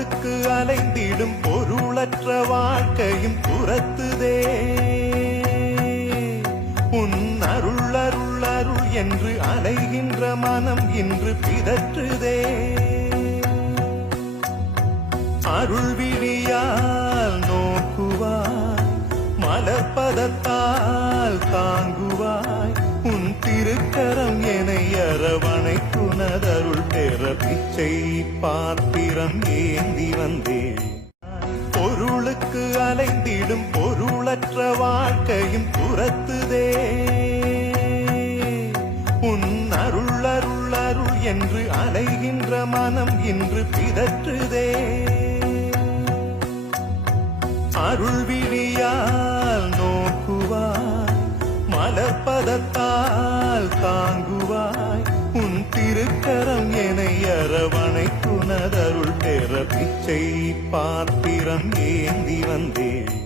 பொருளுக்கு அலைந்திடும் பொருளற்ற வாழ்க்கையும் துரத்துதே. உன் அருள் அருள் அருள் என்று அலைகின்ற மனம் இன்று பிதற்றுதே. அருள் விழியால் நோக்குவாய், மலர்பதத்தால் தாங்குவாய். உன் திருக்கரம் என்னை அரவணைக்குனதருள் பெற பிச்சை பாத்திரம் ஏந்தி வந்தேன். பொருளுக்கு அலைந்திடும் பொருளற்ற வாழ்க்கையும் துரத்துதே. உன் அருள் அருள் அருள் என்று அலைகின்ற மனம் இன்று பிதற்றுதே. அருள் விழியால் நோக்குவாய், மலர்பதத்தால் தாங்குவாய். உன் திருக்கரம் என்னை அரவணைக்குனதருள் பெற பிச்சை பாத்திரம் ஏந்தி வந்தேன்.